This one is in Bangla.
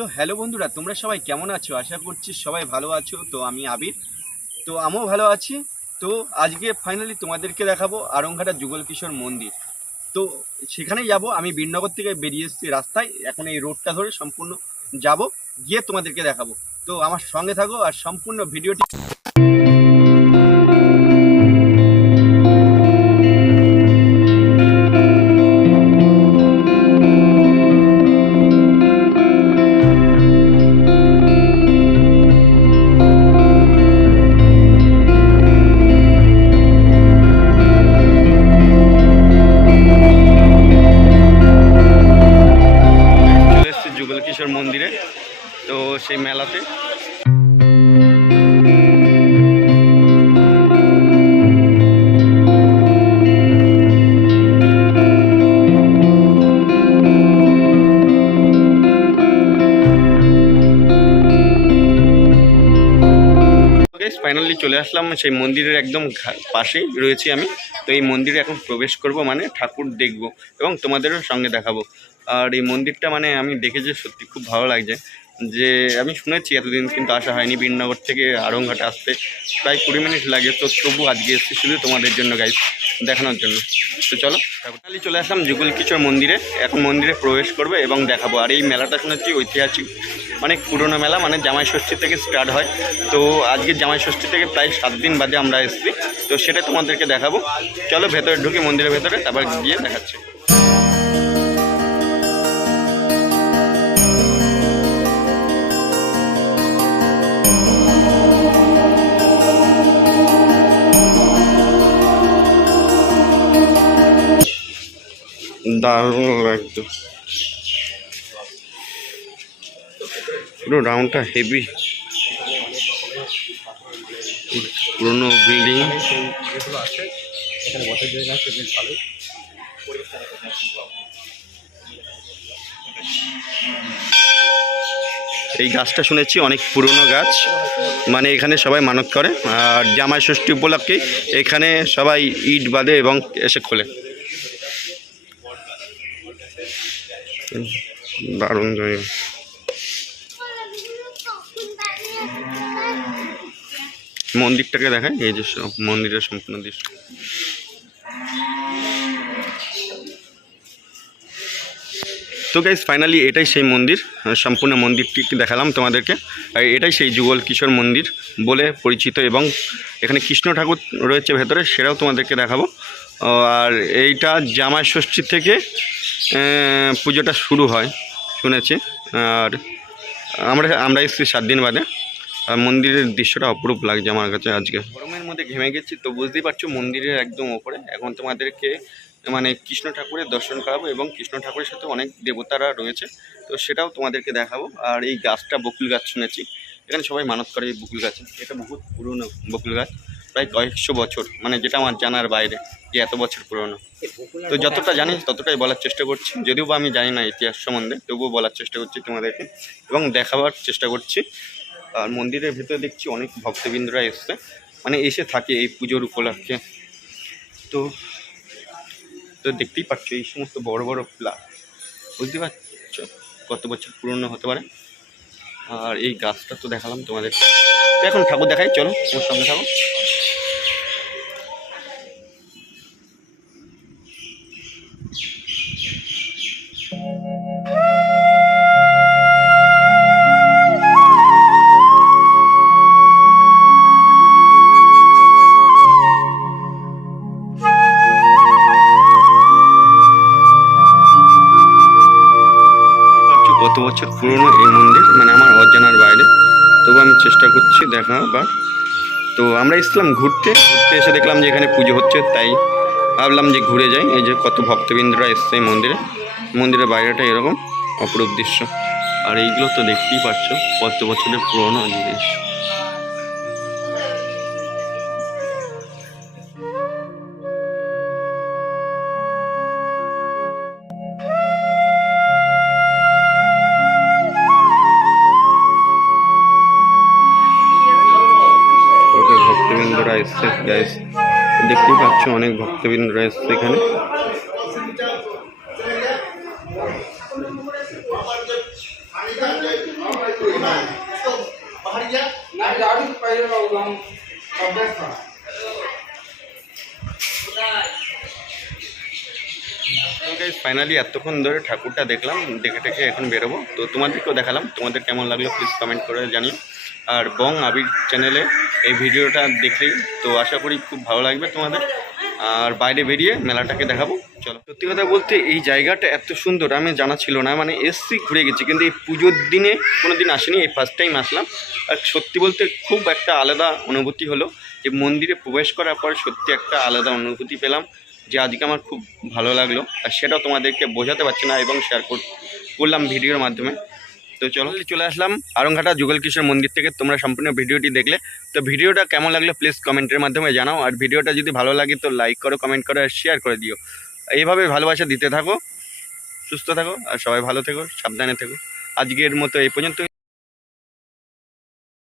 তো হ্যালো বন্ধুরা, তোমরা সবাই কেমন আছো? আশা করছি সবাই ভালো আছো। তো আমি আবির। তো আমিও ভালো আছি। তো আজকে ফাইনালি তোমাদেরকে দেখাবো আরংঘাটা যুগল কিশোর মন্দির। তো সেখানে যাব। আমি বীরনগর থেকে বেরিয়ে এসেছি রাস্তায়। এখন এই রোডটা ধরে সম্পূর্ণ যাব, গিয়ে তোমাদেরকে দেখাবো। তো আমার সঙ্গে থাকো আর সম্পূর্ণ ভিডিওটি তো সেই মেলাতে। ফাইনালি চলে আসলাম সেই মন্দিরের একদম পাশেই রয়েছি আমি। তো এই মন্দিরে এখন প্রবেশ করব মানে ঠাকুর দেখব এবং তোমাদেরও সঙ্গে দেখাবো। আর এই মন্দিরটা মানে আমি দেখেছি সত্যি খুব ভালো লাগছে। যে আমি শুনেছি এতদিন কিন্তু আসা হয়নি, বীরনগর থেকে আরংঘাটে আসতে। প্রায় কুড়ি মিনিট লাগে, তো তবু আজকে এসেছি শুধু তোমাদের জন্য গাইজ দেখানোর জন্য। তো চলো ফাইনালি চলে আসলাম যুগল কিশোর মন্দিরে। এখন মন্দিরে প্রবেশ করবে এবং দেখাবো। আর এই মেলাটা শুনেছি ঐতিহাসিক, অনেক পুরনো মেলা মানে জামাই ষষ্ঠী থেকে স্টার্ট হয়। তো আজকে জামাই ষষ্ঠী থেকে প্রায় সাত দিন বাদে আমরা এসেছি। তো সেটা তোমাদেরকে দেখাবো। চলো ভেতরে ঢুকি মন্দিরের ভেতরে, তারপর গিয়ে দেখাচ্ছি। দারুণ লাগতো। পুরো রাউন্ডটা হেভি পুরনো বিল্ডিং এই গাছটা শুনেছি অনেক পুরনো গাছ। মানে এখানে সবাই মানত করে। আর জামাই ষষ্ঠী উপলক্ষে এখানে সবাই ইট বাঁধে এবং এসে খোলে। দারুণ জায়গা মন্দিরটাকে দেখায় এই যে মন্দিরের সম্পূর্ণ দৃশ্য। তো গাইজ ফাইনালি এটাই সেই মন্দির সম্পূর্ণ মন্দিরটি দেখালাম তোমাদেরকে। আর এটাই সেই যুগল কিশোর মন্দির বলে পরিচিত এবং এখানে কৃষ্ণ ঠাকুর রয়েছে ভেতরে, সেটাও তোমাদেরকে দেখাবো। আর এইটা জামাই ষষ্ঠী থেকে পুজোটা শুরু হয়, শুনেছি। আর আমরা আমরা এসেছি সাত দিন বাদে। আর মন্দিরের দৃশ্যটা অপরূপ লাগছে আমার কাছে আজকে। গরমের মধ্যে ঘেমে গেছি, তো বুঝতেই পারছ মন্দিরের একদম ওপরে। এখন তোমাদেরকে মানে কৃষ্ণ ঠাকুরের দর্শন করাবো এবং কৃষ্ণ ঠাকুরের সাথে অনেক দেবতারা রয়েছে, তো সেটাও তোমাদেরকে দেখাবো। আর এই গাছটা বকুল গাছ শুনেছি। এখানে সবাই মানত করে এই বকুল গাছে। এটা বহুত পুরনো বকুল গাছ। প্রায় কয়েকশো বছর মানে যেটা আমার জানার বাইরে, যে এত বছর পুরনো। তো যতটা জানি, ততটাই বলার চেষ্টা করছি। যদিও বা আমি জানি না ইতিহাস সম্বন্ধে, তবুও বলার চেষ্টা করছি তোমাদেরকে এবং দেখাবার চেষ্টা করছি। আর মন্দিরের ভেতরে দেখছি অনেক ভক্তবৃন্দরা এসছে মানে এসে থাকে এই পুজোর উপলক্ষে। তো তো দেখতেই পাচ্ছ, এই সমস্ত বড় বড় ফ্ল্যাট বুঝতে পারছ? কত বছর পুরনো হতে পারে। আর এই গাছটা তো দেখালাম তোমাদের এখন ঠাকুর দেখাই, চলো তোমার সঙ্গে থাকো। বছর পুরনো এই মন্দির মানে আমার অজানার বাইরে। তবু আমি চেষ্টা করছি দেখা বা তো আমরা এসেছিলাম ঘুরতে ঘুরতে এসে দেখলাম যে এখানে পুজো হচ্ছে, তাই ভাবলাম যে ঘুরে যাই। এই যে কত ভক্তবৃন্দরা এসছে এই মন্দিরে। মন্দিরের বাইরেটা এরকম অপরূপ দৃশ্য। আর এইগুলো তো দেখতেই পাচ্ছ, কত বছরের পুরনো জিনিস। গাইস দেখতেই পাচ্ছ অনেক ভক্তবৃন্দরা এসছে এখানে। ফাইনালি এতক্ষণ ধরে ঠাকুরটা দেখলাম, দেখে টেকে এখন বেরোবো। তো তোমাদেরকেও দেখালাম, তোমাদের কেমন লাগল প্লিজ কমেন্ট করে জানিও। আর বং আবির চ্যানেলে এই ভিডিওটা দেখলেই। তো আশা করি খুব ভালো লাগবে তোমাদের। আর বাইরে বেরিয়ে মেলাটাকে দেখাবো। চলো। সত্যি কথা বলতে এই জায়গাটা এত সুন্দর, আমি জানা ছিল না। মানে এসছি, ঘুরে গেছি, কিন্তু এই পুজোর দিনে কোনো দিন আসিনি, এই ফার্স্ট টাইম আসলাম। আর সত্যি বলতে খুব একটা আলাদা অনুভূতি হলো। যে মন্দিরে প্রবেশ করার পর সত্যি একটা আলাদা অনুভূতি পেলাম, যে আজকে আমার খুব ভালো লাগল। আর সেটাও তোমাদেরকে বোঝাতে পারছি না এবং শেয়ার করলাম ভিডিওর মাধ্যমে। তো চলো চলে আসলাম আরংঘাটা যুগল কিশোর মন্দির থেকে। তোমরা সম্পূর্ণ ভিডিওটি দেখলে। তো ভিডিওটা কেমন লাগল প্লিজ কমেন্টের মাধ্যমে জানাও। আর ভিডিওটা যদি ভালো লাগে তো লাইক করো, কমেন্ট করো, আর শেয়ার করে দিও। এইভাবে ভালোবাসা দিতে থাকো, সুস্থ থাকো, আর সবাই ভালো থেকো, সাবধানে থেকো। আজকের মতো এই পর্যন্ত